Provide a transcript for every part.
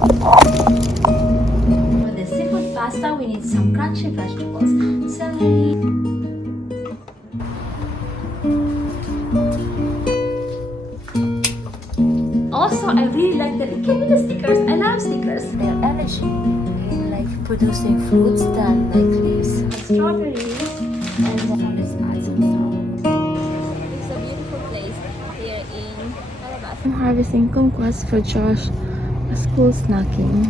For the seafood pasta, we need some crunchy vegetables. Celery. Also, I really like that it came with the stickers. I love stickers. Their energy in like producing fruits than like leaves. Strawberries. And then let's add some salt. It's a beautiful place here in Calabas. I'm harvesting kumquats for Josh school snacking.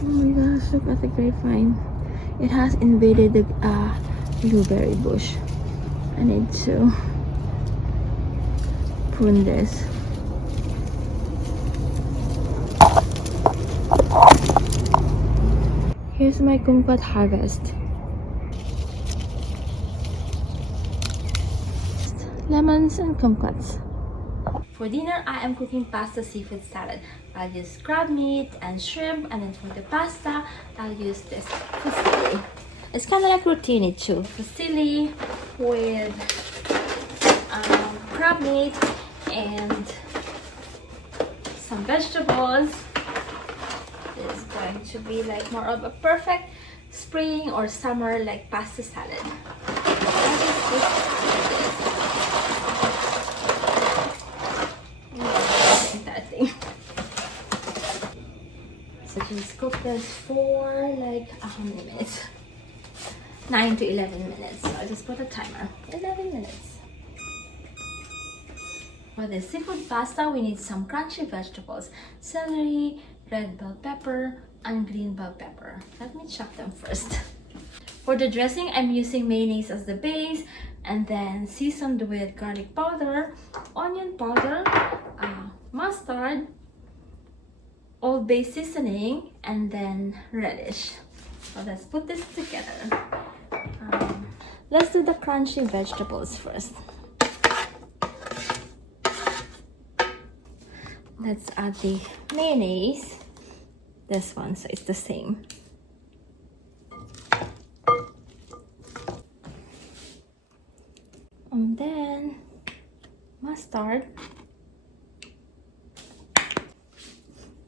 Oh my gosh, look at the grapevine. It has invaded the blueberry bush. I need to prune this. Here's my kumquat harvest. Lemons and kumquats. For dinner, I am cooking pasta seafood salad. I'll use crab meat and shrimp, and then for the pasta, I'll use this fusilli. It's kind of like rotini too. Fusilli with crab meat and some vegetables. This is going to be like more of a perfect spring or summer like pasta salad. That thing. So just cook this for like how many minutes? 9 to 11 minutes. So I'll just put a timer. 11 minutes. For the seafood pasta, we need some crunchy vegetables. Celery, red bell pepper, and green bell pepper. Let me chop them first. For the dressing, I'm using mayonnaise as the base and then seasoned with garlic powder, onion powder, mustard, Old Bay seasoning, and then relish. So let's put this together. Let's do the crunchy vegetables first. Let's add the mayonnaise. This one, so it's the same. And then mustard.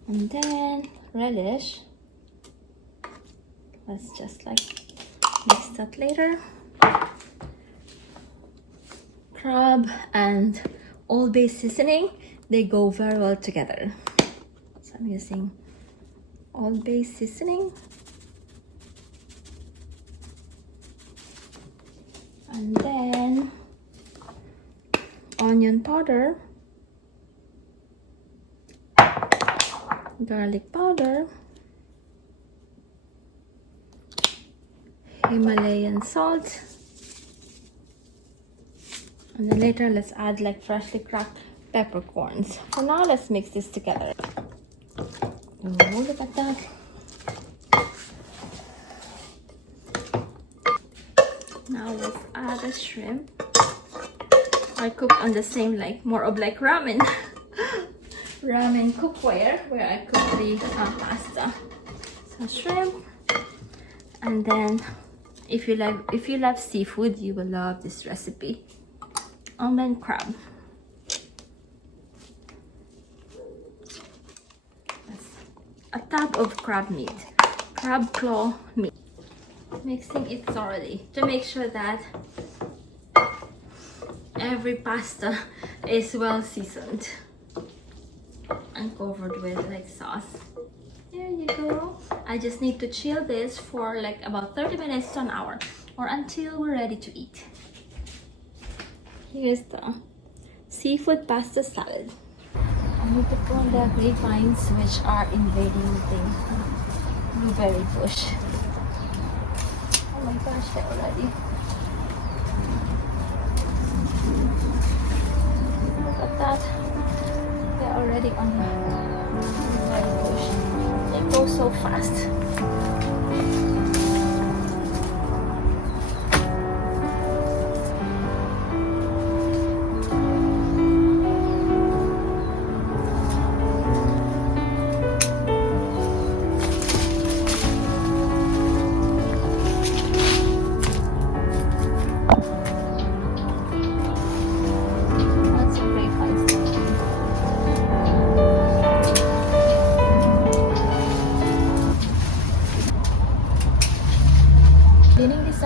And then relish. Let's just like mix that later. Crab and Old Bay seasoning, they go very well together. So I'm using Old Bay seasoning. And then onion powder, garlic powder, Himalayan salt, and then later let's add like freshly cracked peppercorns. For now, let's mix this together. Oh, look at that. Now let's add the shrimp. I cook on the same like more of like ramen ramen cookware where I cook the pasta. So shrimp, and then if you love seafood, you will love this recipe. And then crab. That's a tub of crab meat, crab claw meat. Mixing it thoroughly to make sure that every pasta is well seasoned and covered with like sauce. There you go. I just need to chill this for like about 30 minutes to an hour or until we're ready to eat. Here's the seafood pasta salad. I need to prune the grapevines which are invading the blueberry bush. Oh my gosh, they're already. Look at that. They're already on the blueberry bush. They go so fast.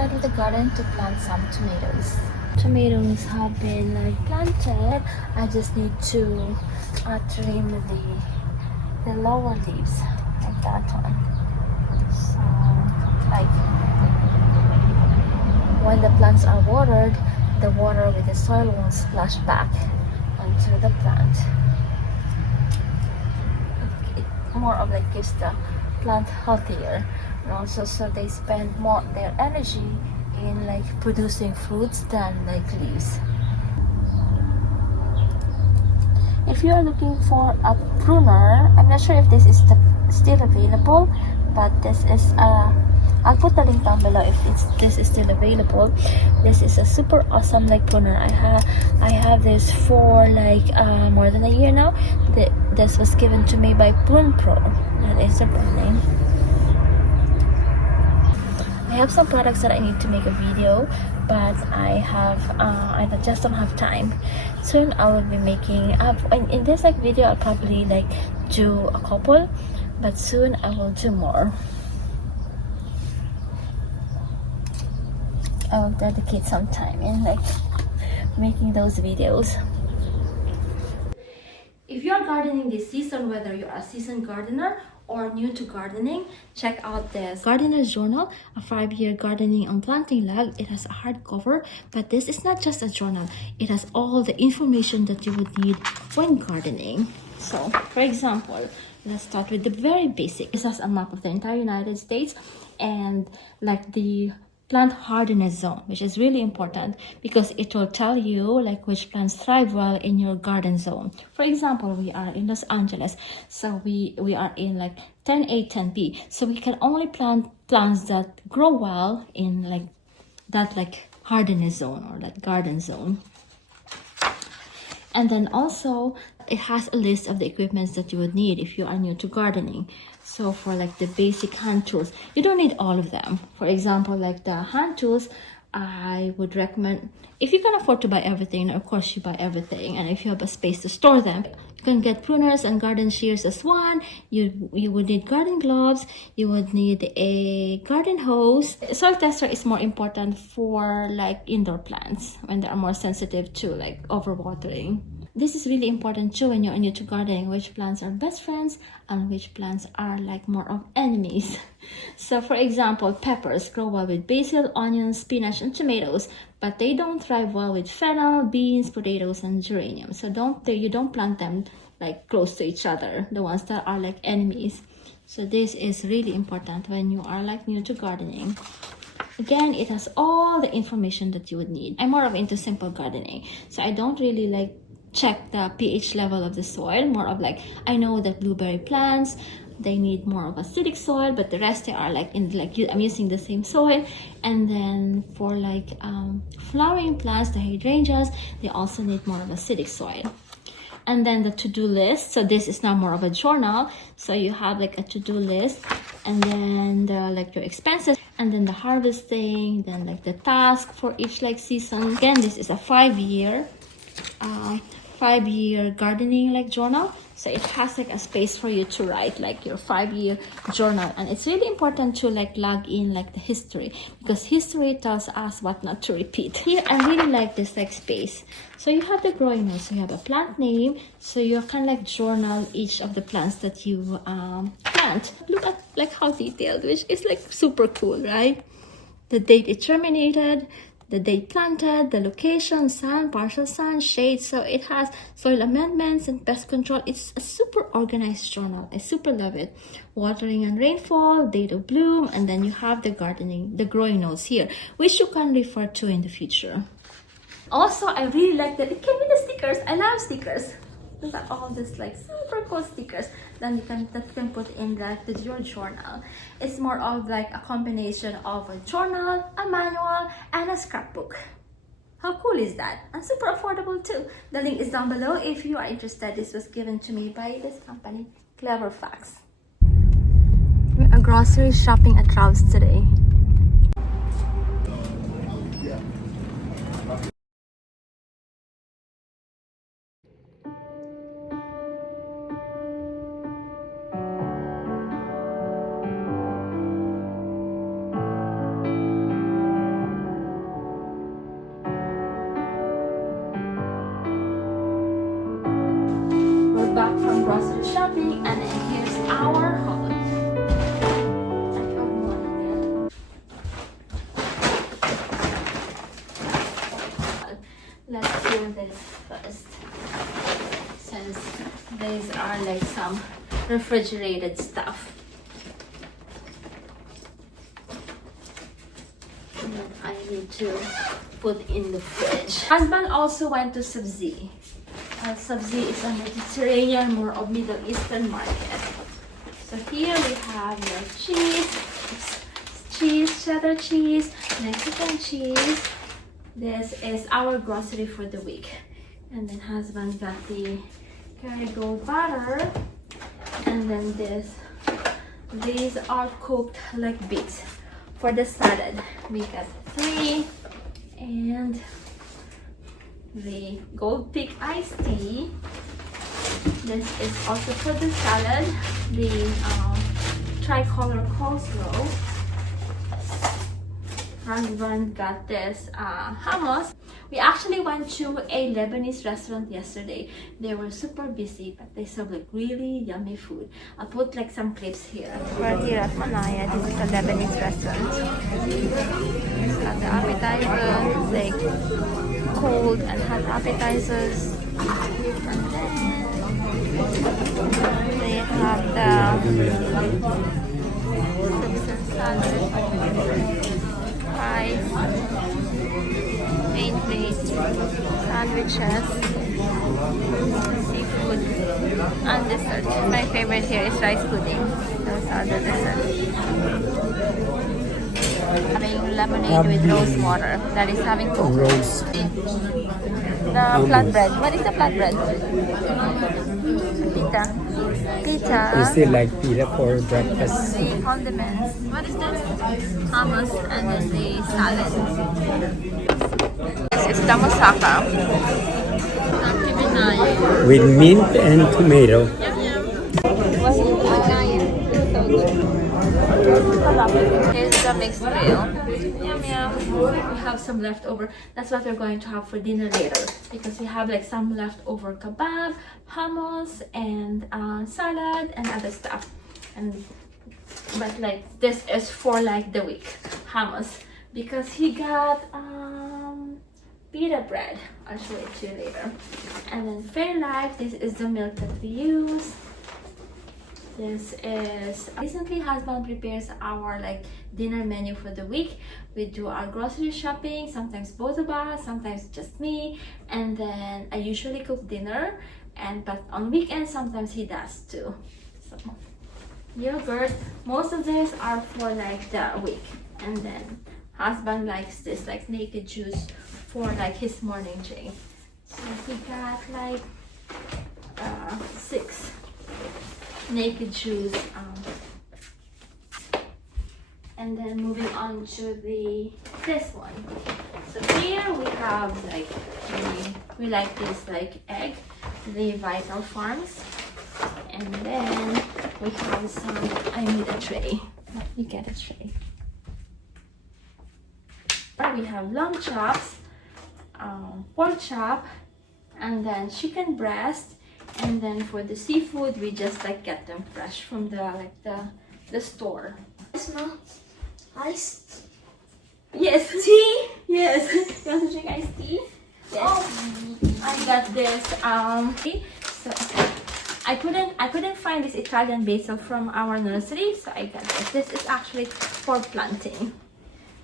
outside of the garden to plant some tomatoes. Tomatoes have been like planted. I just need to trim the lower leaves like that one. So like when the plants are watered, the water with the soil won't splash back onto the plant. It more of like gives the plant healthier, and also so they spend more their energy in like producing fruits than like leaves. If you are looking for a pruner, I'm not sure if this is still available, but this is I'll put the link down below if this is still available. This is a super awesome like pruner. I have this for like more than a year now. This was given to me by Prune Pro. That is the brand name. I have some products that I need to make a video, but I just don't have time. Soon I will be making in this like video. I'll probably like do a couple, but soon I will do more. I will dedicate some time in like making those videos. If you are gardening this season, whether you are a seasoned gardener or new to gardening, check out this Gardener's Journal, a 5-year gardening and planting log. It has a hardcover, but this is not just a journal. It has all the information that you would need when gardening. So, for example, let's start with the very basic. This has a map of the entire United States and like the plant hardiness zone, which is really important because it will tell you like which plants thrive well in your garden zone. For example, we are in Los Angeles, so we are in like 10A, 10B, so we can only plant plants that grow well in like that like hardiness zone or that garden zone. And then also it has a list of the equipments that you would need if you are new to gardening. So for like the basic hand tools, you don't need all of them. For example, like the hand tools, I would recommend, if you can afford to buy everything, of course you buy everything. And if you have a space to store them, you can get pruners and garden shears as one. You would need garden gloves. You would need a garden hose. Soil tester is more important for like indoor plants when they are more sensitive to like overwatering. This is really important too when you're new to gardening, which plants are best friends and which plants are like more of enemies. So for example, peppers grow well with basil, onions, spinach, and tomatoes, but they don't thrive well with fennel, beans, potatoes, and geranium. So you don't plant them like close to each other, the ones that are like enemies. So this is really important when you are like new to gardening. Again, it has all the information that you would need. I'm more of into simple gardening, so I don't really like check the pH level of the soil. More of like, I know that blueberry plants, they need more of acidic soil, but the rest they are like I'm using the same soil. And then for like flowering plants, the hydrangeas, they also need more of acidic soil. And then the to-do list. So this is now more of a journal. So you have like a to-do list, and then like your expenses, and then the harvesting, then like the task for each like season. Again, this is a 5-year gardening like journal, so it has like a space for you to write like your 5-year journal. And it's really important to like log in like the history, because history tells us what not to repeat. Here I really like this like space. So you have the growing notes, so you have a plant name, so you can like journal each of the plants that you plant. Look at like how detailed, which is like super cool, right? The date it germinated, the date planted, the location, sun, partial sun, shade. So it has soil amendments and pest control. It's a super organized journal. I super love it. Watering and rainfall, date of bloom, and then you have the gardening, the growing notes here, which you can refer to in the future. Also, I really like that it came with the stickers. I love stickers. Look at all this like super cool stickers that you can put in like your journal. It's more of like a combination of a journal, a manual, and a scrapbook. How cool is that? And super affordable too. The link is down below if you are interested. This was given to me by this company, Clever Facts. We are grocery shopping at Ralph's today. are like some refrigerated stuff. And then I need to put in the fridge. Husband also went to Sabzi. Sabzi is a Mediterranean, more of Middle Eastern market. So here we have like cheese, cheddar cheese, Mexican cheese. This is our grocery for the week. And then husband got the Kerrygold butter. And then these are cooked like beets. For the salad, we got 3. And the Gold Peak iced tea. This is also for the salad, the tricolor coleslaw. Husband got this hummus. We actually went to a Lebanese restaurant yesterday. They were super busy, but they served like really yummy food. I'll put like some clips here. We're here at Manaya. This is a Lebanese restaurant. Got the appetizers, like cold and hot appetizers. And then they have the fries, main plate, sandwiches, seafood, and dessert. My favorite here is rice pudding. Those are the desserts. Having lemonade with rose water. That is having coke. Rose. The flatbread. What is the flatbread? Pita. Pita. Is it like pita for breakfast? The condiments. What is this? Hummus and then the salad. This is the moussaka. With mint and tomato. Here's the mixed grill. Yum yum. We have some leftover. That's what we're going to have for dinner later, because we have like some leftover kebab, hummus, and salad and other stuff. But like this is for like the week hummus, because he got pita bread. I'll show it to you later. And then Fairlife. This is the milk that we use. This is recently husband prepares our like dinner menu for the week. We do our grocery shopping, sometimes both of us, sometimes just me, and then I usually cook dinner, but on weekends sometimes he does too. So yogurt, most of these are for like the week, and then husband likes this like naked juice for like his morning drink. So he got like 6 naked juice, and then moving on to this one. So here we have like we like this like egg, the Vital Farms, and then we have some. I need a tray. Let me get a tray. We have lamb chops, pork chop, and then chicken breast. And then for the seafood, we just like get them fresh from the store. Smell ice. Yes. Tea. Yes. You want to drink iced tea? Yes. Oh. I got this. So I couldn't find this Italian basil from our nursery, so I got this. This is actually for planting.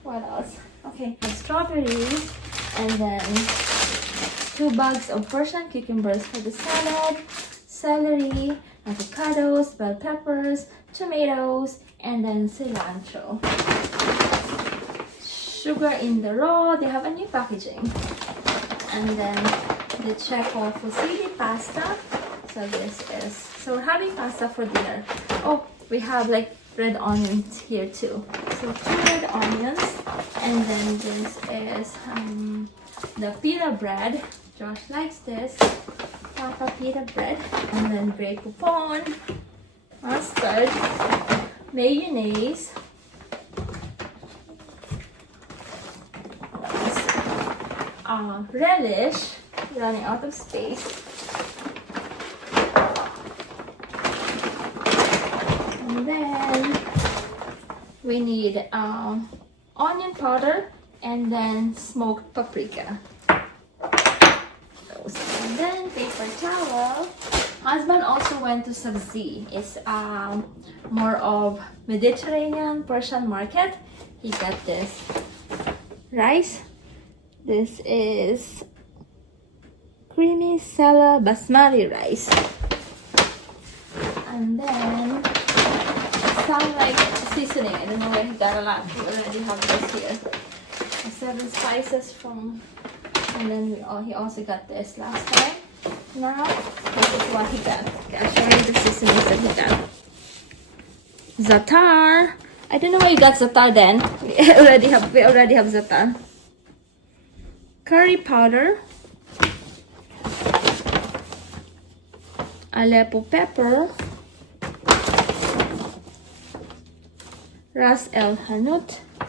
What else? Okay, strawberries, and then 2 bags of Persian cucumbers for the salad, celery, avocados, bell peppers, tomatoes, and then cilantro. Sugar in the raw. They have a new packaging. And then the Checo fusilli pasta. So we're having pasta for dinner. Oh, we have like red onions here too. So 2 red onions, and then this is the pita bread. Josh likes this. Papa pita bread. And then Grey Poupon, mustard, mayonnaise, relish, running out of space, and then we need onion powder and then smoked paprika. And then paper towel, Husband also went to Sabzi. It's more of Mediterranean Persian market. He got this rice. This is creamy Sela basmati rice. And then some like seasoning. I don't know where he got a lot. We already have this here. 7 spices from, and then he also got this last time. Now this is what he got. Okay, I'll show you the seasonings that he got. Za'atar. I don't know why you got za'atar then. We already have za'atar. Curry powder. Aleppo pepper. Ras El Hanout. I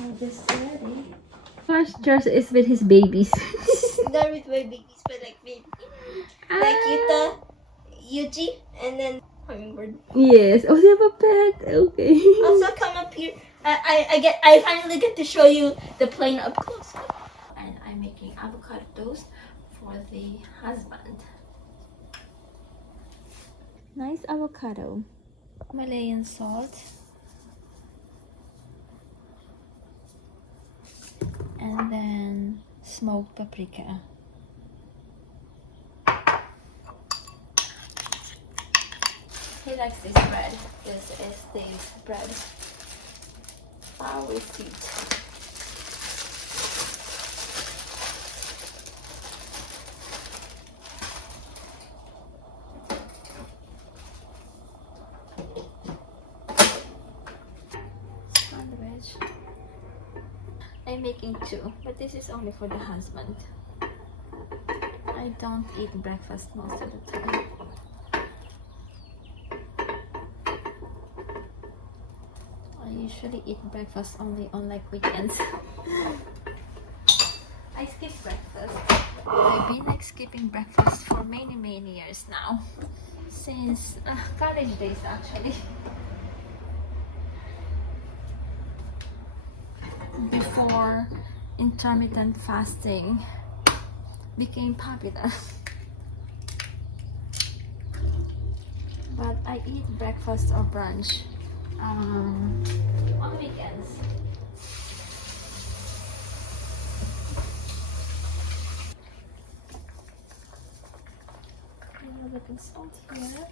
have this already. First George is with his babies. Not with my babies, but like baby. Like Yuta, Yuji, and then Hummingbird. Yes. Oh, they have a pet. Okay. Also come up here. I finally get to show you the plane up close. And I'm making avocado toast for the husband. Nice avocado. Himalayan salt. And then smoked paprika. He likes this bread. This is Dave's bread. Our receipt. Sandwich. I'm making 2, but this is only for the husband. I don't eat breakfast most of the time. I usually eat breakfast only on like weekends. I skip breakfast. I've been like skipping breakfast for many years now. Since college days actually. Before intermittent fasting became popular. But I eat breakfast or brunch on weekends. A little bit of salt here.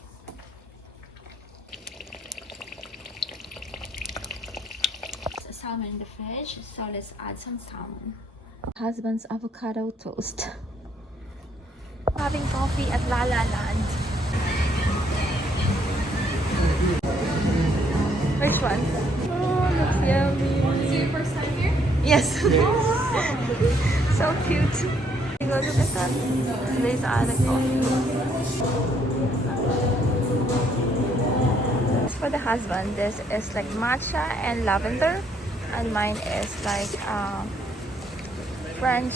Salmon in the fridge, so let's add some salmon. Husband's avocado toast. Having coffee at La La Land. Which one? Oh, looks yummy. Is it your first time here? Yes. So cute. You go look at that. These are the coffee. For the husband, this is like matcha and lavender, and mine is like French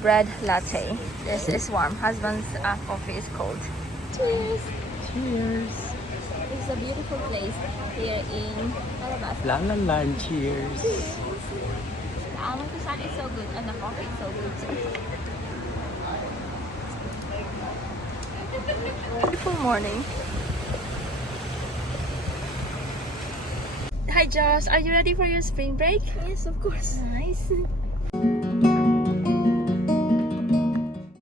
bread latte. This is warm. Husband's coffee is cold. Cheers! Cheers. It's a beautiful place here in Alabama. La la la, cheers. The almond croissant is so good, and the coffee is so good too. Beautiful morning. Hi Josh, are you ready for your spring break? Yes, of course. Nice.